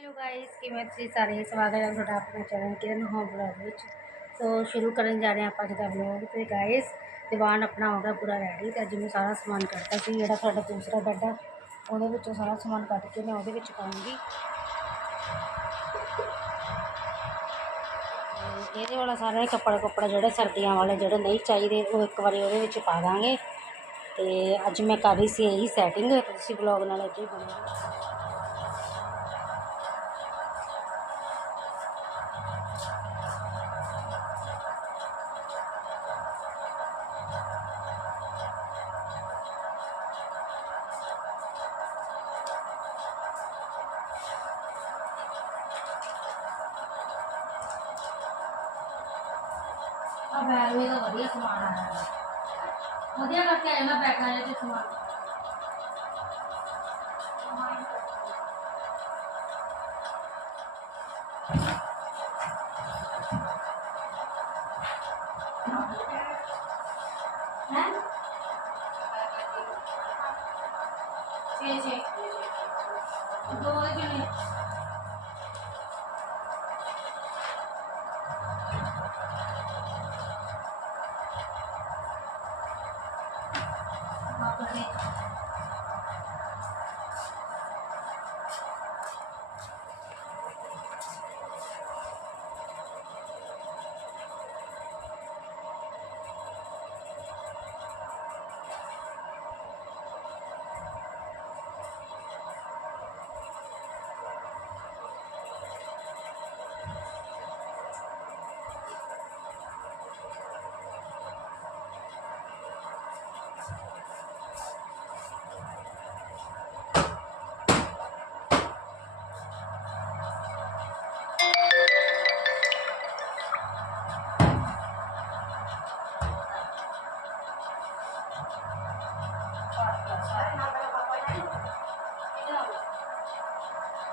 Hello guys ਕਿਵੇਂ ਤੁਸੀਂ ਸਾਰੇ ਸਵਾਗਤ ਹੈ ਤੁਹਾਡਾ ਆਪਣਾ ਚੈਨਲ ਕਿਰਨ ਹੋਮ ਬਲੌਗ ਵਿੱਚ। ਸੋ ਸ਼ੁਰੂ ਕਰਨ ਜਾ ਰਹੇ ਹਾਂ ਆਪਾਂ ਅੱਜ ਦਾ ਵਲੌਗ ਤੇ ਗਾਇਸ ਦੀਵਾਨ ਆਪਣਾ ਹੋ ਗਿਆ ਪੂਰਾ ਰੈਡੀ ਤੇ ਅੱਜ ਮੈਂ ਸਾਰਾ ਸਮਾਨ ਕੱਢਤਾ ਸੀ, ਜਿਹੜਾ ਸਾਡਾ ਦੂਸਰਾ ਬੈੱਡ ਆ, ਉਹਦੇ ਵਿੱਚੋਂ ਸਾਰਾ ਸਮਾਨ ਕੱਢ ਕੇ ਮੈਂ ਉਹਦੇ ਵਿੱਚ ਪਾਉਂਗੀ। ਇਹਦੇ ਵਾਲਾ ਸਾਰਾ ਕੱਪੜਾ ਕੱਪੜਾ ਜਿਹੜੇ ਸਰਦੀਆਂ ਵਾਲੇ ਜਿਹੜੇ ਨਹੀਂ ਚਾਹੀਦੇ, ਉਹ ਇੱਕ ਵਾਰੀ ਉਹਦੇ ਵਿੱਚ ਪਾ ਦਾਂਗੇ। ਤੇ ਅੱਜ ਮੈਂ ਕਰ ਰਹੀ ਸੀ ਇਹੀ ਸੈਟਿੰਗ ਤੁਸੀਂ ਵਲੌਗ ਨਾਲ ਅੱਗੇ ਬਣਾਓ ਆ ਬੈਗ ਵੀ ਤਾਂ ਵਧੀਆ ਸਮਾਨ ਆਇਆ ਹੈ ਵਧੀਆ ਕਰਕੇ ਆਇਆ ਮੈਂ ਬੈਗਾਂ ਦੇ ਵਿੱਚ ਸਮਾਨ ਹੈ ਛੇ ਛੇ ਦੋ ਜਣੇ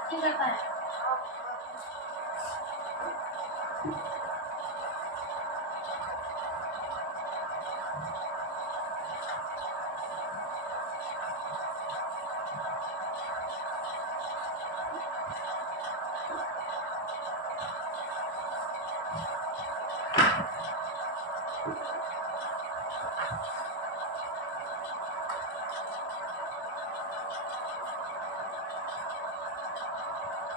应该在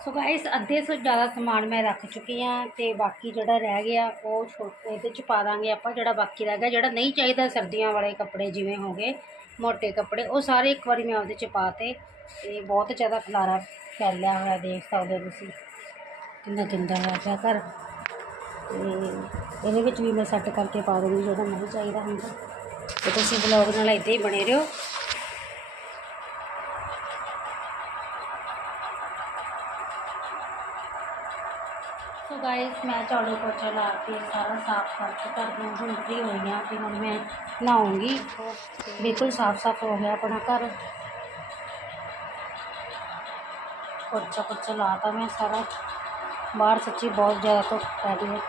ਸੋ ਗਾਇਸ ਅੱਧੇ ਤੋਂ ਜ਼ਿਆਦਾ ਸਮਾਨ ਮੈਂ ਰੱਖ ਚੁੱਕੀ ਹਾਂ ਤੇ ਬਾਕੀ ਜਿਹੜਾ ਰਹਿ ਗਿਆ ਉਹ ਛੋਟੇ ਇਹਦੇ ਚ ਪਾ ਦਾਂਗੇ ਆਪਾਂ ਜਿਹੜਾ ਬਾਕੀ ਰਹਿ ਗਿਆ ਜਿਹੜਾ ਨਹੀਂ ਚਾਹੀਦਾ ਸਰਦੀਆਂ ਵਾਲੇ ਕੱਪੜੇ ਜਿਵੇਂ ਹੋ ਗਏ ਮੋٹے ਕੱਪੜੇ, ਉਹ ਸਾਰੇ ਇੱਕ ਵਾਰੀ ਮੈਂ ਉਹਦੇ ਚ ਪਾਤੇ ਤੇ ਬਹੁਤ ਜ਼ਿਆਦਾ ਖਲਾਰਾ ਫੈਲਿਆ ਹੋਇਆ ਦੇਖ ਸਕਦੇ ਹੋ ਤੁਸੀਂ। ਕਿੰਨਾ ਗੰਦਾ ਹੋਇਆ ਪਿਆ ਘਰ। ਤੇ ਇਹਦੇ ਵਿੱਚ ਵੀ ਮੈਂ ਸੈੱਟ ਕਰਕੇ ਪਾ ਦੂੰਗੀ ਜਿਹੜਾ ਮੈਨੂੰ ਚਾਹੀਦਾ ਹੁੰਦਾ। ਤੇ ਤੁਸੀਂ ਵਲੌਗ ਨਾਲ ਇੱਦਾਂ ਹੀ ਬਣੇ ਰਹੋ। सो गाइस मैं झाड़ू पोछा ला के सारा साफ़ साफ़ कर दी हूँ फ्री हो गया फिर हम मैं नहाऊँगी। बिल्कुल साफ़ साफ़ हो गया अपना घर। पोछा पोछा लाता मैं सारा। बाहर सच्ची बहुत ज़्यादा धुप पै रही है।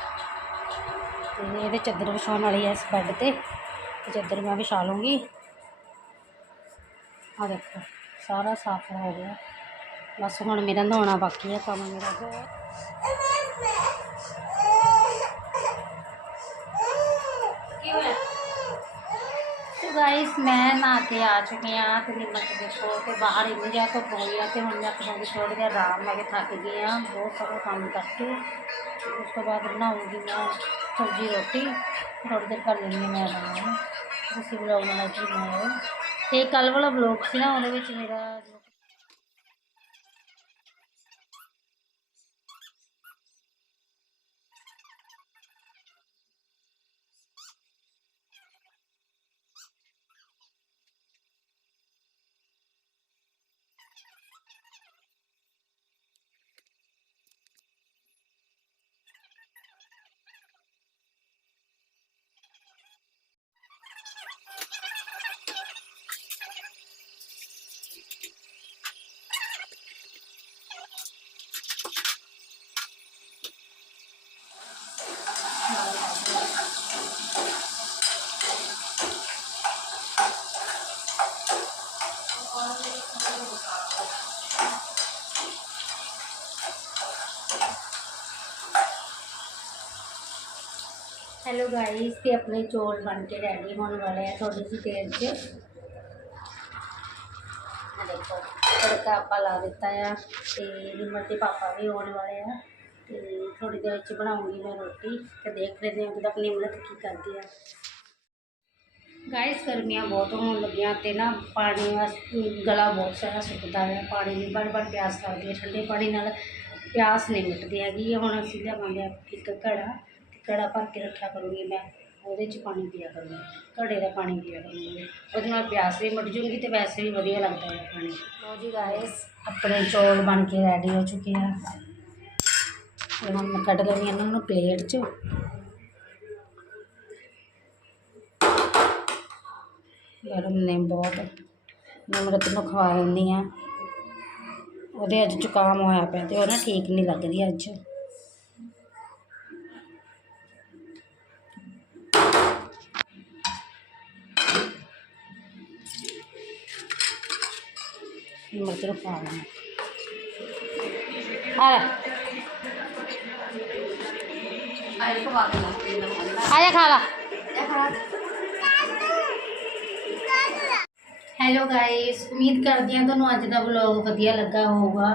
तो ये चादर बिछाने वाली है इस बैड पर चादर मैं बिछा लूँगी। हाँ देखो, सारा साफ़ हो गया। बस हूँ मेरा नहाना बाकी है काम मेरा गाइस मैं नहा आ चुकी हाँ तो मैं थके छोड़ के बाहर इन मुझे तो हो गया तो हम मैं थके छोड़ के आराम लगे थक गई हाँ बहुत सारा काम करके उसके बाद बनाऊँगी मैं सब्ज़ी रोटी थोड़ी देर कर लेंगे मैं आराम किसी ब्लॉग में लगी मैं तो कल वाला ब्लॉग से ना उन्हें मेरा हेलो गाइस के अपने चोल बन के रेडी होने वाले हैं थोड़ी सी देर से देखो, तड़का आपा ला दिता है. तो हिम्मत के पापा भी आने वाले हैं. तो थोड़ी देर बनाऊँगी मैं रोटी. तो देख लेते हैं कि अपनी हिम्मत की करती है. ਗਾਇਸ ਗਰਮੀਆਂ ਬਹੁਤ ਹੋਣ ਲੱਗੀਆਂ ਤੇ ਨਾ ਪਾਣੀ ਵਾਸ, ਗਲਾ ਬਹੁਤ ਸਾਰਾ ਸੁੱਕਦਾ ਹੈ ਪਾਣੀ ਦੀ ਬੜ ਬੜ ਪਿਆਸ ਕਰਦੀ ਹੈ, ਠੰਡੇ ਪਾਣੀ ਨਾਲ ਪਿਆਸ ਨਹੀਂ ਮਿਟਦੀ ਹੈਗੀ। ਹੁਣ ਅਸੀਂ ਲਿਆਵਾਂਗੇ ਇੱਕ ਘੜਾ ਤੇ ਘੜਾ ਭਰ ਕੇ ਰੱਖਿਆ ਕਰੂੰਗੀ ਮੈਂ, ਉਹਦੇ 'ਚ ਪਾਣੀ ਪੀਆ ਕਰੂੰਗੀ, ਘੜੇ ਦਾ ਪਾਣੀ ਪੀਆ ਕਰੂੰਗੀ। ਉਹਦੇ ਨਾਲ ਪਿਆਸ ਵੀ ਮਿਟ ਜੂਗੀ ਤੇ ਵੈਸੇ ਵੀ ਵਧੀਆ ਲੱਗਦਾ ਹੈ ਪਾਣੀ। ਲਓ ਜੀ ਗਾਇਸ, ਆਪਣੇ ਚੌਲ ਬਣ ਕੇ ਰੈਡੀ ਹੋ ਚੁੱਕੇ ਆ। ਹੁਣ ਮੈਂ ਕੱਢ ਲੈਂਦੀ ਹਾਂ ਇਹਨਾਂ ਨੂੰ ਪਲੇਟ 'ਚ। ਗਰਮ ਨੇ ਬਹੁਤ। ਨਿਮਰਤ ਨੂੰ ਖਵਾ ਦਿੰਦੀ ਆ ਉਹਦੇ ਅੱਜ ਜ਼ੁਕਾਮ ਹੋਇਆ ਪਿਆ ਤੇ ਉਹ ਨਾ ਠੀਕ ਨਹੀਂ ਲੱਗ ਰਹੀ ਅੱਜ ਨਿਮਰਤ ਨੂੰ ਖਵਾ ਦਿੰਦੀ ਆ ਲੈ। ਆ ਜਾ ਖਾ ਲਾ। ਹੈਲੋ ਗਾਇਸ ਉਮੀਦ ਕਰਦੀ ਹਾਂ ਤੁਹਾਨੂੰ ਅੱਜ ਦਾ ਵਲੌਗ ਵਧੀਆ ਲੱਗਾ ਹੋਊਗਾ।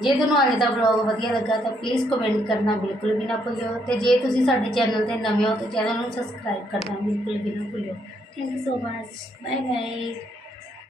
ਜੇ ਤੁਹਾਨੂੰ ਅੱਜ ਦਾ ਵਲੌਗ ਵਧੀਆ ਲੱਗਾ, ਤਾਂ ਪਲੀਜ਼ ਕਮੈਂਟ ਕਰਨਾ ਬਿਲਕੁਲ ਵੀ ਨਾ ਭੁੱਲਿਓ। ਤੇ ਜੇ ਤੁਸੀਂ ਸਾਡੇ ਚੈਨਲ ਤੇ ਨਵੇਂ ਹੋ, ਤਾਂ ਚੈਨਲ ਨੂੰ ਸਬਸਕ੍ਰਾਈਬ ਕਰਨਾ ਬਿਲਕੁਲ ਵੀ ਨਾ ਭੁੱਲਿਓ। Thank you so much bye bye